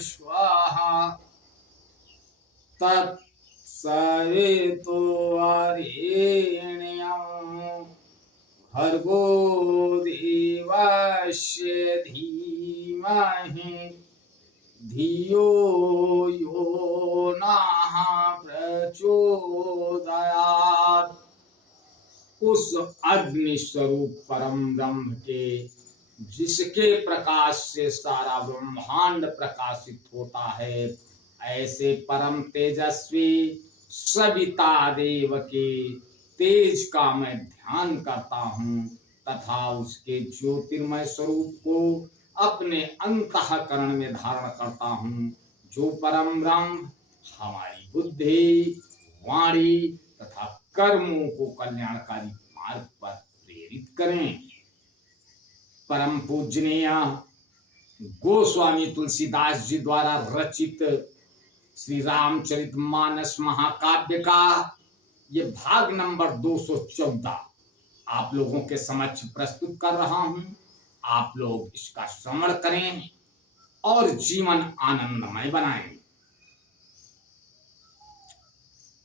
स्वाहा तत्सवितुर्वरेण्यं भर्गो देवस्य धीमहि धियो यो नः प्रचोदयात्। उस अग्नि स्वरूप परम ब्रह्म के, जिसके प्रकाश से सारा ब्रह्मांड प्रकाशित होता है, ऐसे परम तेजस्वी सविता देव के तेज का मैं ध्यान करता हूँ तथा उसके ज्योतिर्मय स्वरूप को अपने अंतःकरण में धारण करता हूँ, जो परम ब्रह्म हमारी बुद्धि, वाणी तथा कर्मों को कल्याणकारी मार्ग पर प्रेरित करें। परम पूजनीय गोस्वामी तुलसीदास जी द्वारा रचित श्री रामचरितमानस महाकाव्य का ये भाग नंबर 214 आप लोगों के समक्ष प्रस्तुत कर रहा हूं। आप लोग इसका श्रवण करें और जीवन आनंदमय बनाएं।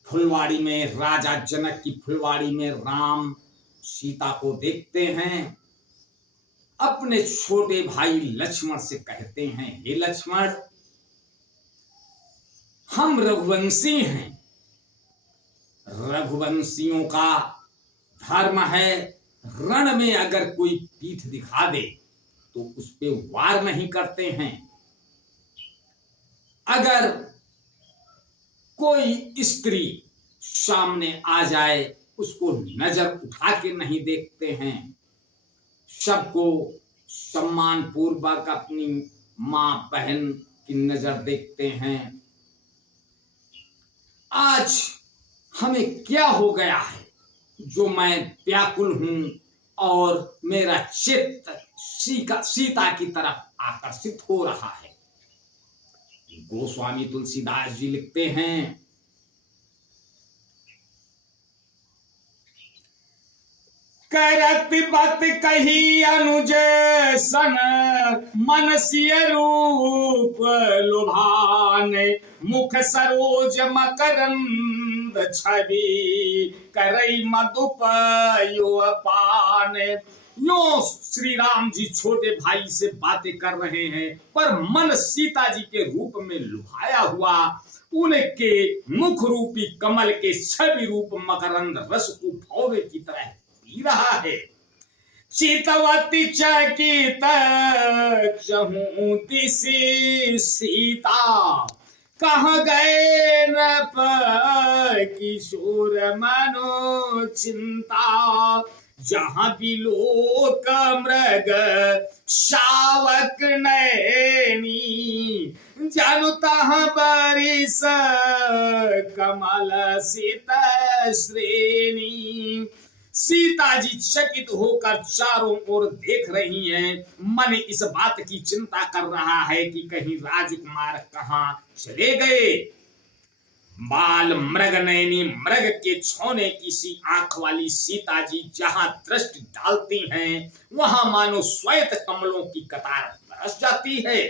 फुलवाड़ी में, राजा जनक की फुलवाड़ी में राम सीता को देखते हैं। अपने छोटे भाई लक्ष्मण से कहते हैं, हे लक्ष्मण, हम रघुवंशी हैं। रघुवंशियों का धर्म है, रण में अगर कोई पीठ दिखा दे तो उस पे वार नहीं करते हैं। अगर कोई स्त्री सामने आ जाए उसको नजर उठा के नहीं देखते हैं। सबको सम्मान पूर्वक अपनी मां बहन की नजर देखते हैं। आज हमें क्या हो गया है जो मैं व्याकुल हूं और मेरा चित्त सीता की तरफ आकर्षित हो रहा है। गोस्वामी तुलसीदास जी लिखते हैं, करत बत कही अनुज सन मनसिय रूप लुभाने, मुख सरोज मकरंद छवि करई मधुप यो पाने। यो श्री राम जी छोटे भाई से बातें कर रहे हैं, पर मन सीता जी के रूप में लुभाया हुआ उनके मुख रूपी कमल के छवि रूप मकरंद रस को भौरे की तरह पी रहा है। चितवती चकित चहूती सी सीता, कहाँ गए नृप किशोर मनो चिंता। जहां बिलोक मृग शावक नैनी, जानु तहां बरिस कमल सीत श्रेणी। सीता जी चकित होकर चारों ओर देख रही हैं। मन इस बात की चिंता कर रहा है कि कहीं राजकुमार कहां चले गए। बाल मृग नयनी, मृग के छौने की सी आंख वाली सीता जी जहां दृष्टि डालती हैं, वहां मानो श्वेत कमलों की कतार बरस जाती है।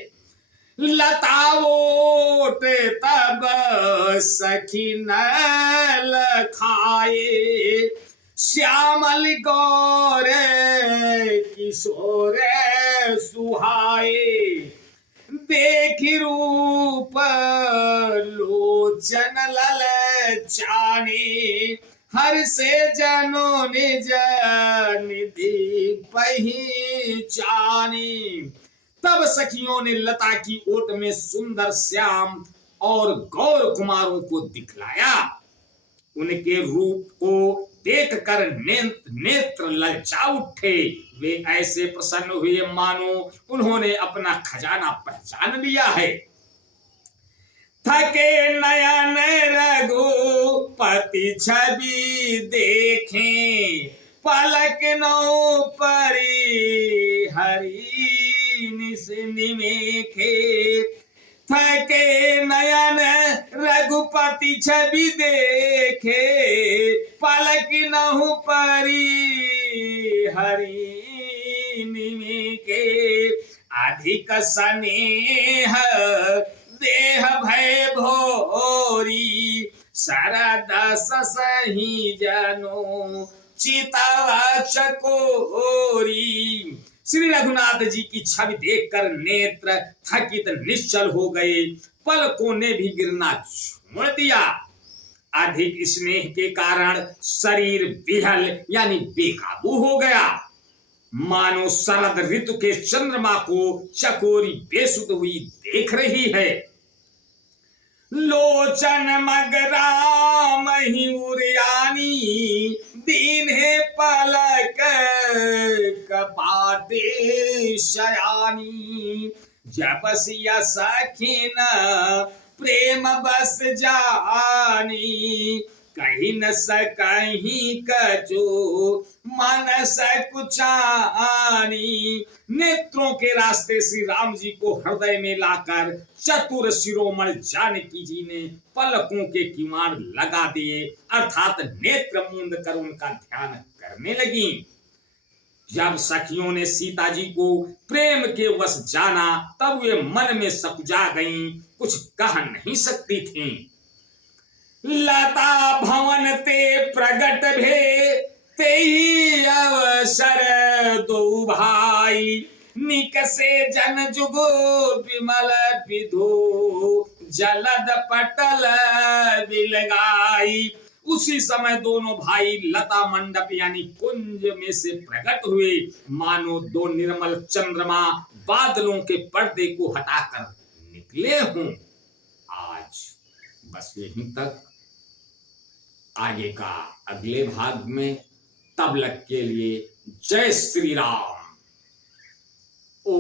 लताओट तब सखी नल खाए, श्यामल गौर किशोर सुहाए। देख रूप लोचन ललचाने, हर से जनों निज निधि पहचाने। तब सखियों ने लता की ओट में सुंदर श्याम और गौर कुमारों को दिखलाया। उनके रूप को देखकर नेत्र ललचा उठे। वे ऐसे प्रसन्न हुए मानो उन्होंने अपना खजाना पहचान लिया है। थके नयन रघुपति छवि देखें, पलक नौ परी हरि निस निमेखे। थके नयन रघुपति छवि देखे, पलक नहु परी हरि निमेखे। अधिक स्नेह देह भय भोरी, शरद सही जनो चितवा चकोरी। श्री रघुनाथ जी की छवि देखकर नेत्र थकित निश्चल हो गए, पलकों ने भी गिरना छोड़ दिया। अधिक स्नेह के कारण शरीर विहल यानी बेकाबू हो गया, मानो शरद ऋतु के चंद्रमा को चकोरी बेसुध हुई देख रही है। लोचन मगराम ही उरियानी, दीन्हे पलक कपाटे शयानी। जब सिया सखीन प्रेम बस जानी, कहीं न सकहीं कछु मन सकुचानी। नेत्रों के रास्ते श्री राम जी को हृदय में लाकर चतुर शिरोमणि जानकी जी ने पलकों के किवाड़ लगा दिए, अर्थात नेत्र मूंद कर उनका ध्यान करने लगी। जब सखियों ने सीता जी को प्रेम के वश जाना, तब वे मन में सकुचा गईं, कुछ कह नहीं सकती थीं। लता भवन ते प्रगट भे, ते ही अवसर दो भाई। निकसे जन जुगो विमल विधो, जलद पटल बिलगाई। उसी समय दोनों भाई लता मंडप यानी कुंज में से प्रकट हुए, मानो दो निर्मल चंद्रमा बादलों के पर्दे को हटाकर निकले हों। आज बस यहीं तक, आगे का अगले भाग में। तब तक के लिए जय श्री राम। ओ